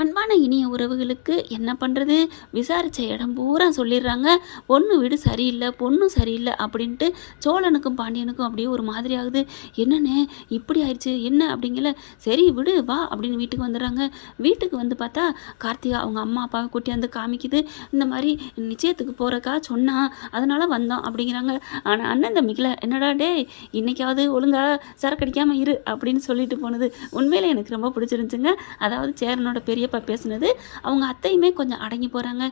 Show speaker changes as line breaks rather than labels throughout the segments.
அன்பான இனிய உறவுகளுக்கு என்ன பண்ணுறது விசாரித்த இடம் பூரா சொல்லிடுறாங்க. பொண்ணு வீடு சரியில்லை பொண்ணும் சரியில்லை அப்படின்ட்டு சோழனுக்கும் பாண்டியனுக்கும் அப்படியே ஒரு மாதிரி ஆகுது. என்னண்ணே இப்படி ஆயிடுச்சு என்ன அப்படிங்கல. சரி விடு வா அப்படின்னு வீட்டுக்கு வந்துடுறாங்க. வீட்டுக்கு வந்து பார்த்தா கார்த்திகா அவங்க அம்மா அப்பாவை கூட்டியாந்து காமிக்குது. இந்த மாதிரி நிச்சயத்துக்கு போகிறக்கா சொன்னா அதனால் வந்தோம் அப்படிங்கிறாங்க. ஆனால் அண்ணன் தம்பிக்கில் என்னடா டேய் இன்றைக்காவது ஒழுங்கா சரக்கு அடிக்காமல் இரு அப்படின்னு சொல்லிட்டு போனது. உண்மையில் எனக்கு ரொம்ப பிடிச்சிருந்துச்சுங்க. அதாவது சேரனோட பெரியப்பா பேசுனது அவங்க அத்தையுமே கொஞ்சம் அடங்கி போகிறாங்க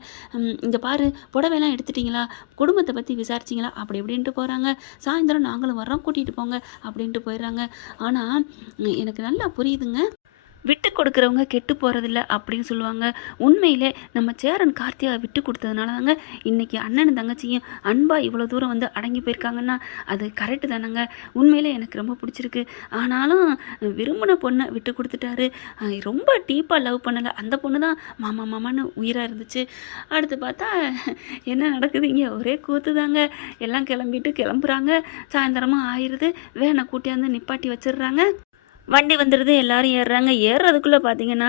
இங்கே பாரு புடவைலாம் எடுத்துட்டிங்களா? குடும்பத்தை பற்றி விசாரிச்சிங்களா? அப்படி இப்படின்ட்டு போகிறாங்க சாயந்தரம் நாங்களும் வர்றோம் கூட்டிகிட்டு போங்க அப்படின்ட்டு போயிடுறாங்க. ஆனால் எனக்கு நல்லா புரியுதுங்க. விட்டு கொடுக்குறவங்க கெட்டு போகிறதில்ல அப்படின்னு சொல்லுவாங்க. உண்மையிலே நம்ம சேரன் கார்த்திகா விட்டு கொடுத்ததுனால தாங்க இன்றைக்கி அண்ணனும் தங்கச்சியும் அன்பாக இவ்வளோ தூரம் வந்து அடங்கி போயிருக்காங்கன்னா அது கரெக்டு தானேங்க. உண்மையில் எனக்கு ரொம்ப பிடிச்சிருக்கு. ஆனாலும் விரும்பின பொண்ணை விட்டு கொடுத்துட்டாரு. ரொம்ப டீப்பாக லவ் பண்ணலை. அந்த பொண்ணு தான் மாமா மாமான்னு உயிராக இருந்துச்சு. அடுத்து பார்த்தா என்ன நடக்குது இங்கே ஒரே கூத்து தாங்க எல்லாம் கிளம்பிட்டு கிளம்புறாங்க. சாயந்தரமாக ஆயிடுது வேனை கூட்டியாந்து நிப்பாட்டி வச்சிடுறாங்க. வண்டி வந்துடுது எல்லாரும் ஏறுறாங்க. ஏறுறதுக்குள்ளே பார்த்தீங்கன்னா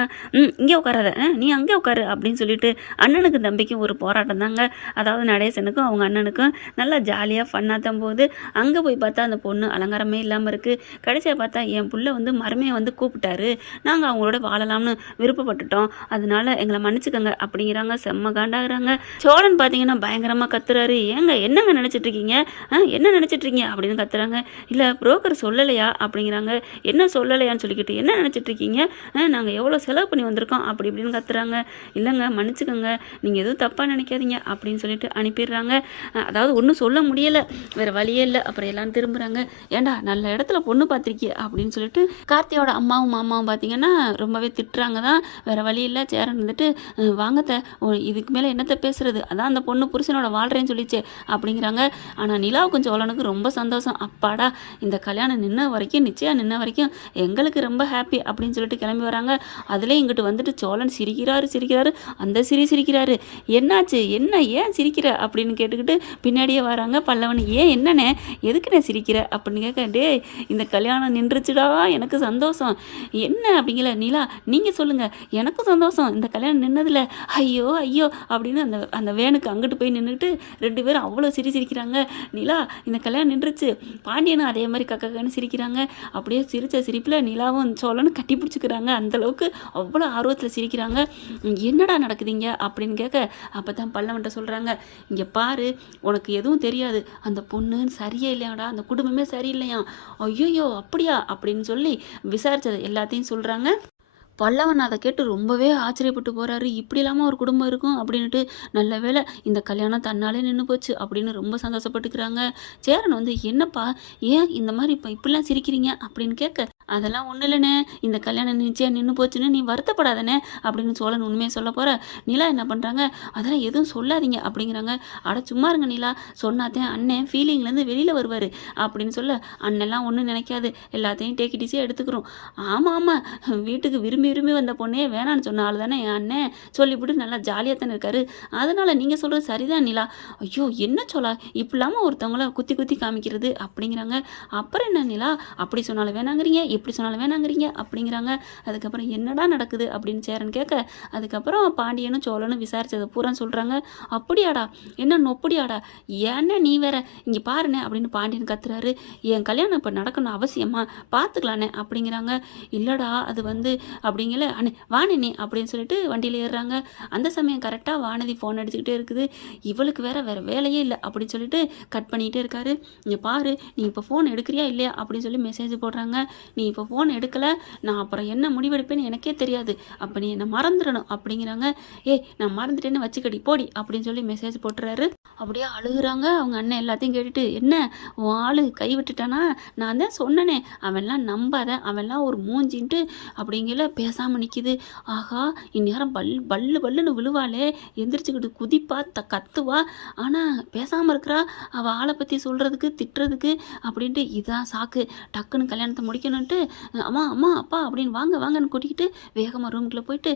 இங்கே உட்காராத. நீ அங்கே உட்காரு அப்படின்னு சொல்லிட்டு அண்ணனுக்கு தம்பிக்கும் ஒரு போராட்டம் தாங்க. அதாவது நடேசனுக்கும் அவங்க அண்ணனுக்கும் நல்லா ஜாலியாக ஃபன்னாக தான் போகுது. அங்கே போய் பார்த்தா அந்த பொண்ணு அலங்காரமே இல்லாமல் இருக்குது கடைசியாக பார்த்தா என் புள்ள வந்து மருமையை வந்து கூப்பிட்டாரு. நாங்கள் அவங்களோட வாழலாம்னு விருப்பப்பட்டுட்டோம். அதனால எங்களை மன்னிச்சுக்கோங்க அப்படிங்கிறாங்க. செம்ம காண்டாகிறாங்க. சோழன் பார்த்தீங்கன்னா பயங்கரமாக கத்துறாரு. ஏங்க என்னங்க நினச்சிட்டு இருக்கீங்க? ஆ, என்ன நினச்சிட்டு இருக்கீங்க? அப்படின்னு கத்துறாங்க. இல்லை புரோக்கர் சொல்லலையா? அப்படிங்கிறாங்க. என்ன சொல்லலையான்னு சொல்லிக்கிட்டு என்ன நினச்சிட்டு இருக்கீங்க நாங்கள் எவ்வளோ செலவு பண்ணி வந்திருக்கோம்? அப்படி இப்படின்னு கத்துறாங்க. இல்லைங்க மன்னிச்சுக்கோங்க. நீங்கள் எதுவும் தப்பாக நினைக்காதீங்க அப்படின்னு சொல்லிட்டு அனுப்பிடுறாங்க. அதாவது ஒன்றும் சொல்ல முடியலை. வேறு வழியே இல்லை. அப்புறம் எல்லாம் திரும்புகிறாங்க ஏண்டா நல்ல இடத்துல பொண்ணு பார்த்துருக்கிய? அப்படின்னு சொல்லிட்டு கார்த்தியோட அம்மாவும் மாமாவும் பார்த்தீங்கன்னா ரொம்பவே திட்டுறாங்க தான். வேறு வழி இல்லை. சேரன் வந்துட்டு வாங்கத்த. இதுக்கு மேலே என்னத்தை பேசுறது? அதான் அந்த பொண்ணு புருஷனோட வாழ்கிறேன்னு சொல்லிச்சே. அப்படிங்கிறாங்க. ஆனால் நிலாவுக்கும் சோழனுக்கு ரொம்ப சந்தோஷம். அப்பாடா இந்த கல்யாணம் நின்ன வரைக்கும் நிச்சயம் நின்ன வரைக்கும் எங்களுக்கு ரொம்ப ஹாப்பி அப்படின்னு சொல்லிட்டு கிளம்பி வராங்க. அதிலே இங்கிட்டு வந்துட்டு சோழன் சிரிக்கிறாரு சிரிக்கிறாரு. அந்த சிரி சிரிக்கிறாரு. என்னாச்சு? என்ன? ஏன் சிரிக்கிற? அப்படின்னு கேட்டுக்கிட்டு பின்னாடியே வராங்க பல்லவன். ஏன்? என்னண்ணே? எதுக்குண்ணே சிரிக்கிற? அப்படின்னு கேட்க டே இந்த கல்யாணம் நின்றுச்சுடா. எனக்கு சந்தோஷம். என்ன? அப்படிங்கல நிலா நீங்கள் சொல்லுங்கள் எனக்கும் சந்தோஷம். இந்த கல்யாணம் நின்னதில். ஐயோ ஐயோ அப்படின்னு அந்த அந்த வேனுக்கு அங்கிட்டு போய் நின்றுட்டு ரெண்டு பேரும் அவ்வளோ சிரி சிரிக்கிறாங்க. நிலா இந்த கல்யாணம் நின்றுச்சு. பாண்டியனும் அதே மாதிரி கக்கன்னு சிரிக்கிறாங்க. அப்படியே சிரித்த சிரிப்பில் நிலாவும் சோழனும் கட்டி பிடிச்சிக்கிறாங்க. அந்தளவுக்கு அவ்வளோ ஆர்வத்தில் சிரிக்கிறாங்க. என்னடா நடக்குதுங்க? அப்படின்னு கேட்க அப்போ தான் பல்லவன்ட்ட சொல்கிறாங்க இங்கே பாரு உனக்கு எதுவும் தெரியாது. அந்த பொண்ணு சரியே இல்லையாடா? அந்த குடும்பமே சரியில்லையா? ஐயோயோ அப்படியா? அப்படின்னு சொல்லி விசாரித்தது எல்லாத்தையும் சொல்கிறாங்க பல்லவன் அதை கேட்டு ரொம்பவே ஆச்சரியப்பட்டு போகிறாரு இப்படி இல்லாமல் ஒரு குடும்பம் இருக்கும்? அப்படின்ட்டு நல்ல வேளை இந்த கல்யாணம் தன்னாலே நின்று போச்சு. அப்படின்னு ரொம்ப சந்தோஷப்பட்டுக்கிறாங்க. சேரன் வந்து என்னப்பா ஏன் இந்த மாதிரி இப்போ இப்படிலாம் சிரிக்கிறீங்க? அப்படின்னு கேட்க அதெல்லாம் ஒன்றும் இல்லைண்ணே. இந்த கல்யாணம் நிச்சயம் நின்று போச்சுன்னு நீ வருத்தப்படாதனே அப்படின்னு சோழன் உண்மையை சொல்ல போகிற நிலா என்ன பண்ணுறாங்க அதெல்லாம் எதுவும் சொல்லாதீங்க அப்படிங்கிறாங்க. அட சும்மா இருங்க நிலா. சொன்னாத்தேன் அண்ணன் ஃபீலிங்லேருந்து வெளியில் வருவார் அப்படின்னு சொல்ல. அண்ணெல்லாம் ஒன்றும் நினைக்காது. எல்லாத்தையும் டேக்கி டிசியாக எடுத்துக்கிறோம். ஆமாம் ஆமாம் வீட்டுக்கு விரும்பி விரும்பி வந்த பொண்ணே வேணான்னு சொன்ன ஆள் தானே என் அண்ணன் சொல்லிவிட்டு நல்லா ஜாலியாக தானே இருக்காரு. அதனால் நீங்கள் சொல்கிறது சரிதான் நிலா. ஐயோ என்ன சொல்லா இப்படிலாமல் ஒருத்தவங்கள குத்தி குத்தி காமிக்கிறது அப்படிங்கிறாங்க. அப்புறம் என்ன நிலா? அப்படி சொன்னாலும் வேணாங்கிறீங்க. எப்படி சொன்னாலும் வேணாங்கிறீங்க அப்படிங்கிறாங்க. அதுக்கப்புறம் என்னடா நடக்குது அப்படின்னு சேரன் கேட்க அதுக்கப்புறம் பாண்டியனும் சோழனும் விசாரிச்சதை பூரா சொல்கிறாங்க அப்படியாடா என்ன நொப்படியாடா? ஏன்னா நீ வேற? இங்கே பாருண்ணே அப்படின்னு பாண்டியன் கத்துறாரு. என் கல்யாணம் இப்போ நடக்கணும் அவசியமா? பார்த்துக்கலாண்ணே அப்படிங்கிறாங்க. இல்லைடா அது வந்து அப்படிங்கல அண்ணே வாணி நீ அப்படின்னு சொல்லிட்டு வண்டியில் ஏறுறாங்க. அந்த சமயம் கரெக்டாக வானதி ஃபோன் அடிச்சுக்கிட்டே இருக்குது. இவளுக்கு வேற வேற வேலையே இல்லை அப்படின்னு சொல்லிட்டு கட் பண்ணிகிட்டே இருக்காரு. இங்கே பாரு நீ இப்போ ஃபோன் எடுக்கிறியா இல்லையா அப்படின்னு சொல்லி மெசேஜ் போடுறாங்க. நீ இப்போ ஃபோன் எடுக்கலை நான் அப்புறம் என்ன முடிவெடுப்பேன்னு எனக்கே தெரியாது. அப்போ நீ என்னை மறந்துடணும் அப்படிங்கிறாங்க. ஏய் நான் மறந்துட்டேன்னு வச்சுக்கடி போடி அப்படின்னு சொல்லி மெசேஜ் போட்டுறாரு. அப்படியே அழுகுறாங்க. அவங்க அண்ணன் எல்லாத்தையும் கேட்டுட்டு என்ன உன் ஆள் கை விட்டுட்டானா நான் தான் சொன்னனே. அவன்லாம் நம்பாத அவன்லாம் ஒரு மூஞ்சின்ட்டு அப்படிங்கிற பேசாமல் நிற்கிது ஆஹா இந்நேரம் பல் பல்லு பல்லுன்னு விழுவாளே. எந்திரிச்சுக்கிட்டு குதிப்பா த கத்துவா. ஆனால் பேசாமல் இருக்கிறா. அவள் ஆளை பற்றி சொல்கிறதுக்கு திட்டுறதுக்கு அப்படின்ட்டு இதான் சாக்கு. டக்குன்னு கல்யாணத்தை முடிக்கணுன்ட்டு சொல்லிட்டு அம்மா அம்மா அப்பா அப்படின்னு வாங்க வாங்கன்னு கூட்டிக்கிட்டு வேகமாக ரூம்குள்ளே போயிட்டு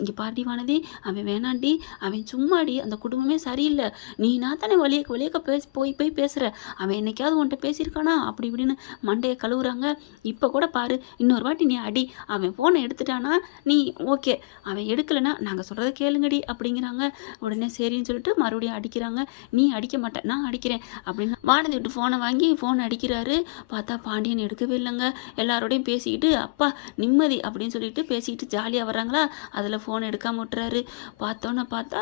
இங்கே பாட்டி வானதி அவன் வேணாண்டி அவன் சும்மாடி அந்த குடும்பமே சரியில்லை. நீனா தானே வழியக்க வழியக்க பேசி போய் போய் பேசுகிற அவன் என்னைக்காவது உன்கிட்ட பேசியிருக்கானா? அப்படி இப்படின்னு மண்டையை கழுவுறாங்க. இப்போ கூட பாரு இன்னொரு வாட்டி நீ அடி அவன் ஃபோனை எடுத்துட்டானா நீ ஓகே அவன் எடுக்கலைன்னா நாங்கள் சொல்கிறத கேளுங்கடி அப்படிங்கிறாங்க. உடனே சரின்னு சொல்லிட்டு மறுபடியும் அடிக்கிறாங்க. நீ அடிக்க மாட்டேன் நான் அடிக்கிறேன் அப்படின்னு வானதி விட்டு ஃபோனை வாங்கி ஃபோன் அடிக்கிறாரு. பார்த்தா பாண்டியன் எடுக்கவே இல்லைங்க. எல்லாரோடையும் பேசிக்கிட்டு அப்பா நிம்மதி அப்படின்னு சொல்லிட்டு பேசிக்கிட்டு ஜாலியாக வர்றாங்களா? அதில் ஃபோன் எடுக்காம விட்டுறாரு. பார்த்தோன்னே பார்த்தா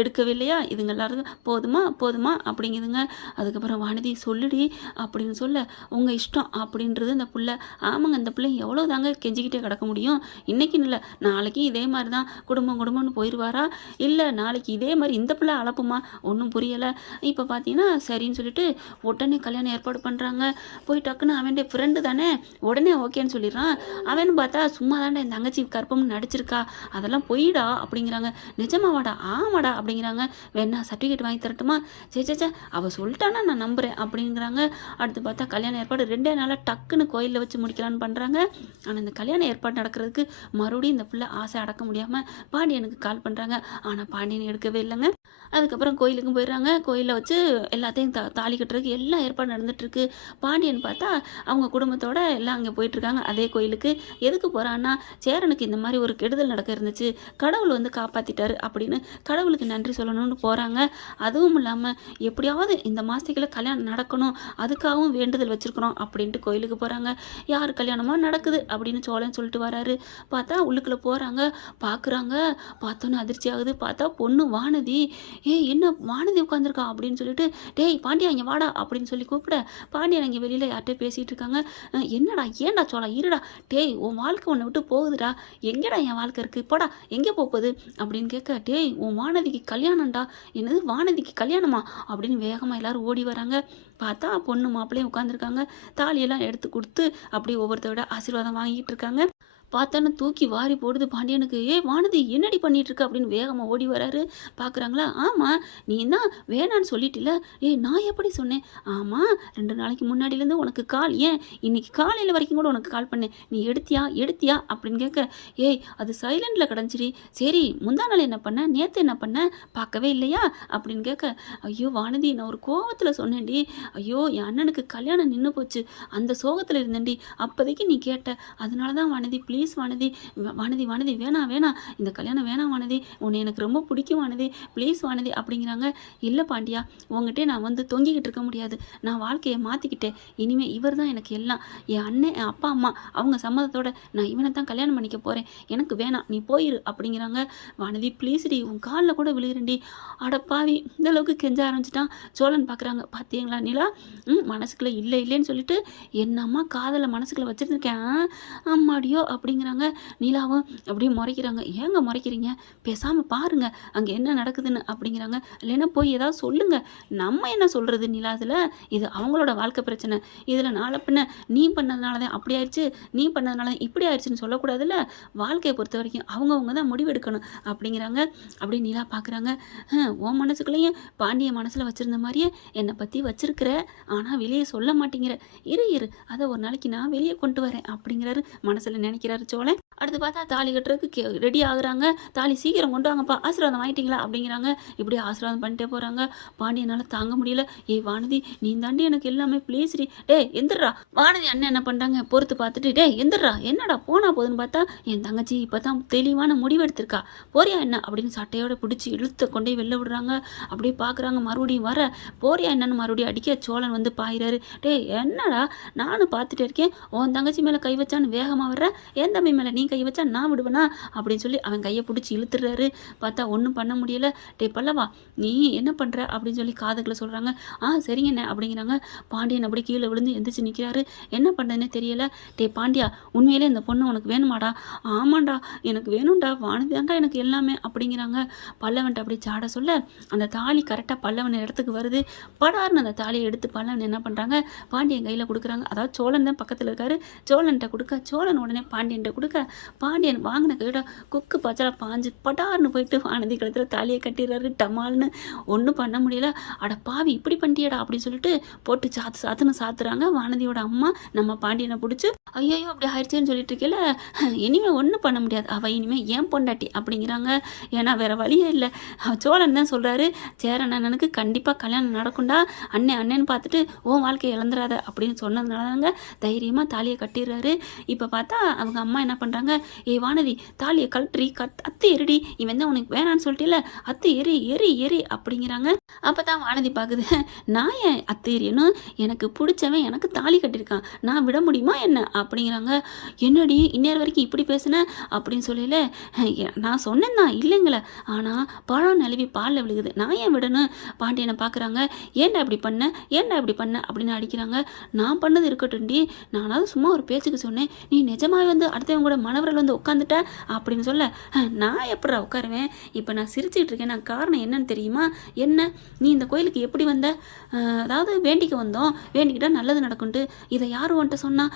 எடுக்கவே இல்லையா இதுங்க எல்லாரும் போதுமா? போதுமா? அப்படிங்குதுங்க. அதுக்கப்புறம் வானதி சொல்லுடி அப்படின்னு சொல்ல உங்கள் இஷ்டம் அப்படின்றது அந்த பிள்ளை. ஆமாங்க அந்த பிள்ளை எவ்வளோ தாங்க கெஞ்சிக்கிட்டே கிடக்க முடியும்? இன்றைக்கின்னு இல்லை நாளைக்கும் இதே மாதிரி தான் குடும்பம் குடும்பம்னு போயிடுவாரா இல்லை நாளைக்கு இதே மாதிரி இந்த பிள்ளை அழப்புமா? ஒன்றும் புரியலை. இப்போ பார்த்தீங்கன்னா சரின்னு சொல்லிட்டு உடனே கல்யாணம் ஏற்பாடு பண்ணுறாங்க போய் டக்குன்னு அவன் ஃப்ரெண்டு தானே? உடனே ஓகேன்னு சொல்லிடுறான். அவன் பார்த்தா சும்மா தாண்டா என் தங்கச்சி கற்பம்னு நடிச்சிருக்கா. அதெல்லாம் பொய்டா அப்படிங்கிறாங்க. நிஜமாவாடா ஆமாடா அப்படிங்கிறாங்க. வேணா சர்டிஃபிகேட் வாங்கி தரட்டுமா? சே சே சே அவள் சொல்லிட்டானா நான் நம்புகிறேன் அப்படிங்கிறாங்க. அடுத்து பார்த்தா கல்யாண ஏற்பாடு ரெண்டே நாளாக டக்குன்னு கோயிலில் வச்சு முடிக்கலான்னு பண்ணுறாங்க ஆனால் இந்த கல்யாண ஏற்பாடு நடக்கிறதுக்கு மறுபடியும் இந்த பிள்ளை ஆசை அடக்க முடியாமல் பாண்டியனுக்கு கால் பண்ணுறாங்க ஆனால் பாண்டியன் எடுக்கவே இல்லைங்க. அதுக்கப்புறம் கோயிலுக்கும் போயிடுறாங்க. கோயிலில் வச்சு எல்லாத்தையும் தா தாலி கட்டுறதுக்கு எல்லாம் ஏற்பாடு நடந்துட்டுருக்கு. பாண்டியன் பார்த்தா அவங்க குடும்பத்தோட எல்லாம் அங்கே போயிட்டுருக்காங்க. அதே கோயிலுக்கு எதுக்கு போகிறான்னா சேரனுக்கு இந்த மாதிரி ஒரு கெடுதல் நடக்க இருந்துச்சு. கடவுள் வந்து காப்பாற்றிட்டாரு அப்படின்னு கடவுளுக்கு நன்றி சொல்லணும்னு போகிறாங்க அதுவும் இல்லாமல் எப்படியாவது இந்த மாதத்துக்குள்ள கல்யாணம் நடக்கணும். அதுக்காகவும் வேண்டுதல் வச்சுருக்குறோம் அப்படின்ட்டு கோயிலுக்கு போகிறாங்க யார் கல்யாணமோ நடக்குது அப்படின்னு சோழன் சொல்லிட்டு வராரு. பார்த்தா உள்ளுக்குள்ளே போகிறாங்க பார்க்குறாங்க பார்த்தோன்னே அதிர்ச்சி ஆகுது. பார்த்தா பொண்ணு வானதி. ஏ என்ன வானதி உட்காந்துருக்கா அப்படின்னு சொல்லிட்டு டேய் பாண்டியா இங்கே வாடா அப்படின்னு சொல்லி கூப்பிட பாண்டியன் இங்கே வெளியில் யார்கிட்ட பேசிகிட்டு இருக்காங்க. என்னடா ஏன்டா சோழா இருடா. டேய் உன் வாழ்க்கை உன்னை விட்டு போகுதுடா. எங்கேடா என் வாழ்க்கை இருக்குது போடா. எங்கே போகுது? அப்படின்னு கேட்க டேய் உன் வானதிக்கு கல்யாணம்டா. என்னது வானதிக்கு கல்யாணமா? அப்படின்னு வேகமாக எல்லாரும் ஓடி வராங்க. பார்த்தா பொண்ணு மாப்பிள்ளையும் உட்காந்துருக்காங்க தாலியெல்லாம் எடுத்து கொடுத்து அப்படி ஒவ்வொருத்தரோட ஆசீர்வாதம் வாங்கிட்டு இருக்காங்க. பார்த்தோன்னு தூக்கி வாரி போடுது பாண்டியனுக்கு. ஏ வானதி என்னடி பண்ணிட்டு இருக்க அப்படின்னு வேகமாக ஓடி வராரு. பார்க்குறாங்களா? ஆமாம் நீ தான் வேணான்னு சொல்லிட்டில ஏய் நான் எப்படி சொன்னேன்? ஆமாம் ரெண்டு நாளைக்கு முன்னாடிலேருந்து உனக்கு கால். ஏன்? இன்னைக்கு காலையில் வரைக்கும் கூட உனக்கு கால் பண்ணேன். நீ எடுத்தியா? எடுத்தியா? அப்படின்னு கேட்க ஏய் அது சைலண்டில் கிடஞ்சிரி சரி முந்தா நாள் என்ன பண்ண? நேற்று என்ன பண்ண? பார்க்கவே இல்லையா? அப்படின்னு கேட்க ஐயோ வானதி நான் ஒரு கோவத்தில் சொன்னேன்டி. ஐயோ என் அண்ணனுக்கு கல்யாணம் நின்று போச்சு. அந்த சோகத்தில் இருந்தேன்டி. அப்போதைக்கு நீ கேட்ட. அதனால தான் வானதி ப்ளீஸ் ப்ளீஸ் வானதி வ- வானதி வானதி வேணாம் வேணாம் இந்த கல்யாணம் வேணாம் வானதி உன்னை எனக்கு ரொம்ப பிடிக்கும் வானதி ப்ளீஸ் வானதி அப்படிங்கிறாங்க. இல்லை பாண்டியா உங்ககிட்ட நான் வந்து தொங்கிக்கிட்டு இருக்க முடியாது. நான் வாழ்க்கையை மாற்றிக்கிட்டேன் இனிமேல் இவர் தான் எனக்கு எல்லாம். என் அண்ணன் என் அப்பா அம்மா அவங்க சம்மதத்தோட நான் இவனை தான் கல்யாணம் பண்ணிக்க போகிறேன் எனக்கு வேணாம் நீ போயிரு அப்படிங்கிறாங்க. வானதி ப்ளீஸ்டி உன் காலில் கூட விழுகிறண்டி அடப்பாவி இந்த அளவுக்கு கெஞ்ச ஆரம்பிச்சிட்டான். சோழன் பார்க்குறாங்க பார்த்தீங்களா நிலா? ம் மனசுக்குள்ள இல்லை இல்லைன்னு சொல்லிட்டு என்னம்மா காதலை மனசுக்குள்ள வச்சுருந்துருக்கேன் அம்மாடியோ அப்படி அப்படிங்கிறாங்க. நிலாவும் அப்படியே முறைக்கிறாங்க. ஏங்க முறைக்கிறீங்க? பேசாமல் பாருங்க. அங்கே என்ன நடக்குதுன்னு அப்படிங்கிறாங்க. இல்லைன்னா போய் ஏதாவது சொல்லுங்க. நம்ம என்ன சொல்கிறது நிலா இதில்? இது அவங்களோட வாழ்க்கை பிரச்சனை. இதில் நாளை பின்ன நீ பண்ணதுனால தான் அப்படி ஆயிடுச்சு. நீ பண்ணதுனால தான் இப்படி ஆயிடுச்சுன்னு சொல்லக்கூடாதுல்ல? வாழ்க்கையை பொறுத்த வரைக்கும் அவங்கவுங்க தான் முடிவெடுக்கணும் அப்படிங்கிறாங்க. அப்படி நிலா பார்க்குறாங்க உன் மனசுக்குள்ளேயும் பாண்டிய மனசில் வச்சுருந்த மாதிரியே என்னை பற்றி வச்சிருக்கிற. ஆனால் வெளியே சொல்ல மாட்டேங்கிற. இரு இரு. அதை ஒரு நாளைக்கு நான் வெளியே கொண்டு வரேன் அப்படிங்கிறாரு. மனசில் நினைக்கிறாரு சோழன் அடுத்து பார்த்தா தாலி கட்டுறதுக்கு ரெடி ஆகுறாங்க. தாலி சீக்கிரம் கொண்டு வாங்கப்பா. ஆசீர்வாதம் வாங்கிட்டீங்களா அப்படிங்கிறாங்க. இப்படி ஆசீர்வாதம் பண்ணிட்டே போகிறாங்க பாண்டியனால தாங்க முடியல. ஏய் வானதி நீ தாண்டி எனக்கு எல்லாமே ப்ளீஸ்டி டே எந்திரா வானதி அண்ணன் என்ன பண்ணுறாங்க பொறுத்து பார்த்துட்டு டே எந்திரா என்னடா போனா போதுன்னு பார்த்தா என் தங்கச்சி இப்போ தான் தெளிவான முடிவு எடுத்திருக்கா. போறியா என்ன? அப்படின்னு சட்டையோட பிடிச்சி இழுத்த கொண்டு போய் வெளில விடுறாங்க. அப்படியே பார்க்குறாங்க மறுபடியும் வர போறியா என்னன்னு மறுபடியும் அடிக்க சோழன் வந்து பாயிறாரு. டேய் என்னடா? நானும் பார்த்துட்டே இருக்கேன். உன் தங்கச்சி மேலே கை வச்சான்னு வேகமாக வர்ற? என் தம்பி மேலே நீ கை வச்சா நான் விடுவேனா? அப்படின்னு சொல்லி அவன் கையை பிடிச்சி இழுத்துறாரு. பார்த்தா ஒன்றும் பண்ண முடியல. டே பல்லவா நீ என்ன பண்ணுற அப்படின்னு சொல்லி காதுகளை சொல்கிறாங்க ஆ சரிங்கண்ணே அப்படிங்கிறாங்க. பாண்டியன் அப்படி கீழே விழுந்து எந்திரிச்சு நிற்கிறாரு என்ன பண்ணுறதுன்னு தெரியல. டே பாண்டியா உண்மையிலே இந்த பொண்ணு உனக்கு வேணுமாடா? ஆமாண்டா எனக்கு வேணும்டா. வானதாண்டா எனக்கு எல்லாமே அப்படிங்கிறாங்க. பல்லவன்ட்ட அப்படி சாட சொல்ல அந்த தாலி கரெக்டாக பல்லவன் இடத்துக்கு வருது. படார்னு அந்த தாலியை எடுத்து பல்லவன் என்ன பண்ணுறாங்க பாண்டியன் கையில் கொடுக்குறாங்க. அதாவது சோழன் தான் பக்கத்தில் இருக்காரு. சோழன்ட்ட கொடுக்க சோழன் உடனே பாண்டியன் பாண்டியன்ட்ட கொடுக்க. பாண்டியன் வாங்கின கையோட கொக்கு பச்சலா பாஞ்சு படார்னு போயிட்டு வானதி கழுத்தில் தாலியை கட்டிடுறாரு டமால்னு. ஒன்றும் பண்ண முடியல. அட பாவி இப்படி பண்ணிட்டியடா அப்படின்னு சொல்லிட்டு போட்டு சாத்து சாத்துன்னு சாத்துறாங்க வானதியோட அம்மா. நம்ம பாண்டியனை பிடிச்சி ஐயோ அப்படி ஆயிடுச்சேன்னு சொல்லிட்டு இருக்கல இனிமேல் ஒன்றும் பண்ண முடியாது. அவள் இனிமேல் ஏன் பொண்டாட்டி? அப்படிங்கிறாங்க. ஏன்னா வேற வழியே இல்லை. சோழன் தான் சொல்கிறாரு சேரன் அண்ணனுக்கு கண்டிப்பாக கல்யாணம் நடக்கும்டா. அண்ணன் அண்ணன் பார்த்துட்டு ஓ வாழ்க்கையை இழந்துடாத அப்படின்னு சொன்னதுனால தாங்க தைரியமாக தாலியை கட்டிடுறாரு. இப்போ பார்த்தா அவங்க அம்மா என்ன பண்ணுறாங்க ஏய் வானதி தாலியை கழற்றி கத் அத்து எரிடி இவன் தான் உனக்கு வேணான்னு சொல்லிட்டில அத்து எரி எரி எரி அப்படிங்கிறாங்க. அப்போ தான் வானதி பார்க்குது நான் ஏன் அத்து எரியணும்? எனக்கு பிடிச்சவன் எனக்கு தாலி கட்டியிருக்கான் நான் விட முடியுமா என்ன? அப்படிங்கிறாங்க. என்னடி இந்நேர வரைக்கும் இப்படி பேசுனேன் அப்படின்னு சொல்லல. நான் சொன்னேன் தான் இல்லைங்களே. ஆனால் பழம் நழுவி பாலில் விழுகுது நான் ஏன் விடணும்? பாண்டியனை பார்க்குறாங்க ஏன்டா இப்படி பண்ண? ஏன்டா இப்படி பண்ண? அப்படின்னு அடிக்கிறாங்க. நான் பண்ணது இருக்கட்டும்டி நானாவது சும்மா ஒரு பேச்சுக்கு சொன்னேன் நீ நிஜமாவே வந்து அடுத்தவங்க கூட மனவரில் வந்து உட்காந்துட்ட அப்படின்னு சொல்ல நான் எப்படா உட்காருவேன்? இப்போ நான் சிரிச்சிட்டு இருக்கேன். நான் காரணம் என்னன்னு தெரியுமா? என்ன? நீ இந்த கோயிலுக்கு எப்படி வந்த? அதாவது வேண்டிக்க வந்தோம். வேண்டிக்கிட்டா நல்லது நடக்கும்ட்டு. இதை யார் உன்ட்ட சொன்னா?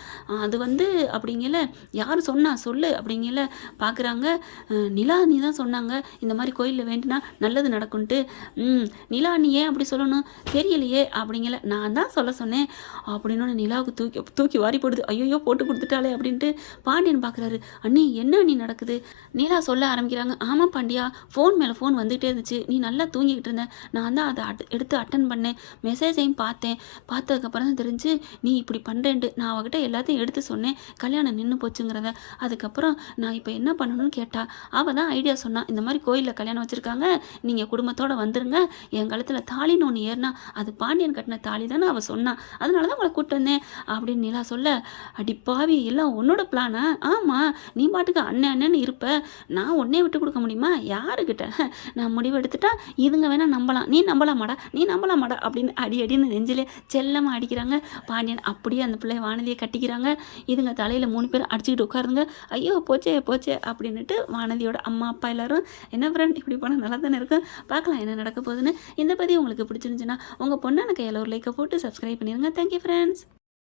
அது வந்து அப்படிங்கல. யார் சொன்னா சொல்லு அப்படிங்கல. பார்க்குறாங்க நிலா நீ தான் சொன்னாங்க. இந்த மாதிரி கோயிலில் வேண்டினா நல்லது நடக்கும்ட்டு. ம் நிலா நீ ஏன் அப்படி சொல்லணும்? தெரியலையே அப்படிங்கல. நான் தான் சொல்ல சொன்னேன். அப்படின்னு நிலாவுக்கு தூக்கி தூக்கி வாரி போடுது. ஐயோ போட்டு கொடுத்துட்டாளே அப்படின்ட்டு பாண்டியன் பார்க்குறாரு அண்ணி என்ன நீ நடக்குது? நிலா சொல்ல ஆரம்பிக்கிறாங்க. ஆமாம் பாண்டியா ஃபோன் மேலே ஃபோன் வந்துகிட்டே இருந்துச்சு. நீ நல்லா தூங்கிக்கிட்டு இருந்த. நான் தான் அதை அட் எடுத்து அட்டன் பண்ணேன். மெசேஜையும் பார்த்தேன். பார்த்ததுக்கப்புறம் தான் தெரிஞ்சு நீ இப்படி பண்ணுறேன்ட்டு நான் அவகிட்ட எல்லாத்தையும் எடுத்து சொன்னேன். கல்யாணம் நின்று போச்சுங்கிறத. அதுக்கப்புறம் நான் இப்போ என்ன பண்ணணும்னு கேட்டா அவள் தான் ஐடியா சொன்னான் இந்த மாதிரி கோயிலில் கல்யாணம் வச்சுருக்காங்க. நீங்கள் குடும்பத்தோடு வந்துருங்க. என் கழுத்தில் தாலின்னு ஒன்று ஏறினா அது பாண்டியன் கட்டின தாலி தானே அவள் சொன்னான் அதனால தான் உங்களை கூப்பிட்டு வந்தேன். அப்படின்னு நிலா சொல்ல அடிப்பாவி எல்லாம் உன்னோட பிளானா ஆமாம் நீ பாட்டுக்கு அண்ணன் அண்ணன்னு இருப்ப. நான் உடனே விட்டு கொடுக்க முடியுமா? யாருக்கிட்ட? நான் முடிவு எடுத்துட்டா இதுங்க வேணால் நம்பலாம். நீ நம்பலாமாடா? நீ நம்பலாமாடா? அப்படின்னு அடி அடின்னு நெஞ்சிலே செல்லமாக அடிக்கிறாங்க. பாண்டியன் அப்படியே அந்த பிள்ளை வானதியை கட்டிக்கிறாங்க. இதுங்க தலையில் மூணு பேர் அடிச்சுக்கிட்டு உட்காருங்க ஐயோ போச்சே போச்சே அப்படின்னுட்டு வானதியோட அம்மா அப்பா எல்லாரும் என்ன ஃப்ரெண்ட் இப்படி போனால் நல்லா தானே இருக்கும்? பார்க்கலாம் என்ன நடக்க போகுதுன்னு. இந்த பதிவு உங்களுக்கு பிடிச்சிருந்துச்சுன்னா உங்கள் பொண்ணான கையில் ஒரு லைக்கை போட்டு சப்ஸ்கிரைப் பண்ணிடுங்க தேங்க்யூ ஃப்ரெண்ட்ஸ்